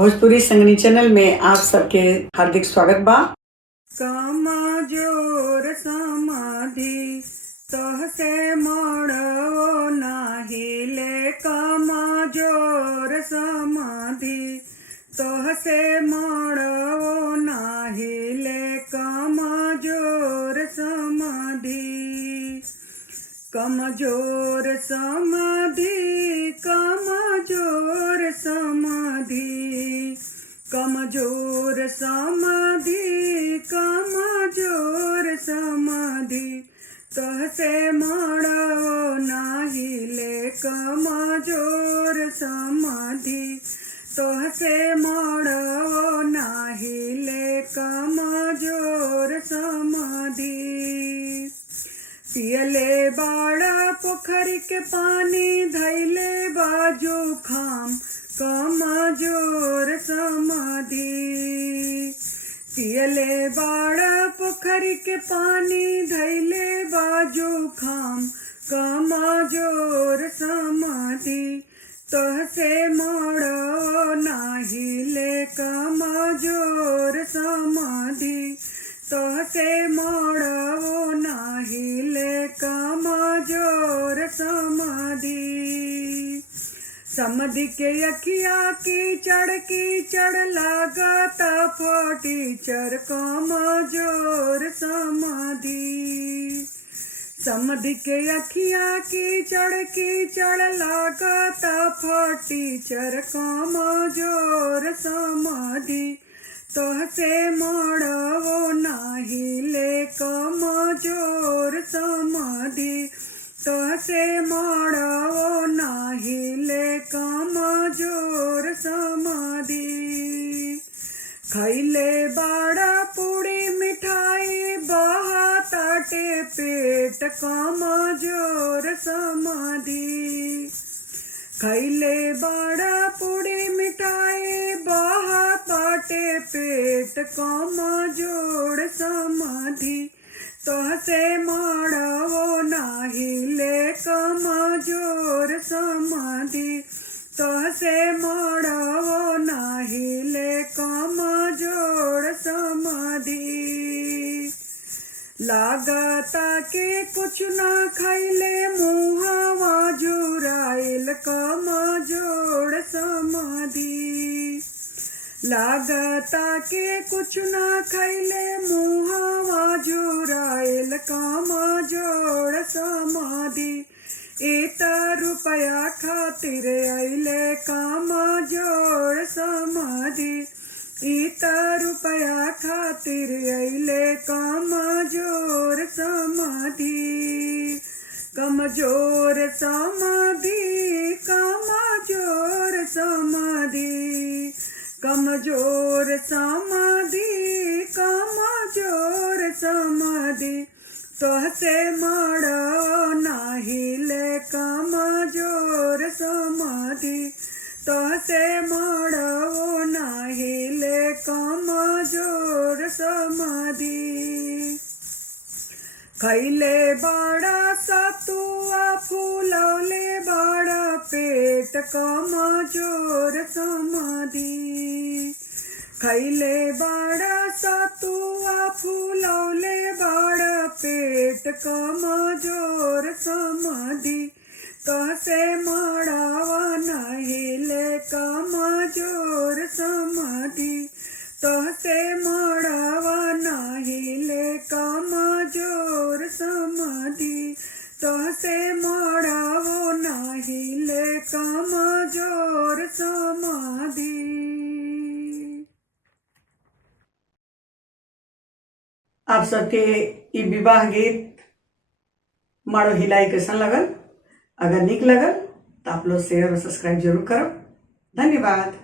Bhojpuri संगनी channel में आप सबके हार्दिक स्वागत बा। कमजोर समाधि तहसे मड़ो नाहिले, कमजोर समाधि तहसे मड़ो नाहिले, कमजोर समाधि कमजोर समाधि कमजोर समाधि कमजोर समाधि कमजोर समाधि तहसे मड़ो नाहिले, कमजोर समाधि तहसे मड़ो नाहिले, कमजोर समाधि पियले बाड़ा पोखरी के पानी धैले बाजू खाम, कमजोर समाधि पियले बाड़ा पोखरी के पानी धैले बाजू खाम, कमजोर समाधि तहसे मड़ो नाहिले, कमजोर समाधि तहसे मड़ो नाहिले, कमजोर समाधि समाधि के अखिया कीचड़ लागता फटी चर, कमजोर समाधि समाधि के अखिया कीचड़ लागता फटी चर, कमजोर समाधि तहसे मड़ो नाहिले, कमजोर समाधि तहसे मड़ो नाहिले, कमजोर समाधि खैले बाड़ा पूड़ी मिठाई बहाताटे पेट, कमजोर समाधि खैले बाड़ा पूड़ी मिठाई बहाताटे पेट, कमजोर समाधि तहसे मड़ो नाहिले, कमजोर समाधि तहसे मड़ो नाहिले, कमजोर समाधि लागता के कुछ ना खैले मुहवा जुराइल, कमजोर समाधि लागता के कुछ ना खैले मुहवा जुराइल, कमजोर समाधि एता रुपया खातिर अइले, कमजोर समाधि एता रुपया खातिर अइले, कमजोर समाधि कमजोर समाधि कमजोर समाधि कमजोर समाधि कमजोर समाधि तहसे मड़ो नाहिले, कमजोर समाधि तहसे मड़ो नाहिले, कमजोर समाधि खैले बाड़ा सतुआ फूलौले बाड़ा पेट, कमजोर समाधि खैले बाड़ा सतुआ फूलौले बाड़ा पेट, कमजोर समाधि तहसे मड़ो नाहिले, कमजोर समाधि तहसे मड़ो नाहिले, कमजोर समाधि तहसे मड़ो नाहिले, कमजोर समाधि। आप सबके ई विवाह गीत माड़ो हिलाई कैसन लगल? अगर निक लगल तो आप लोग शेयर और सब्सक्राइब जरूर करो। धन्यवाद।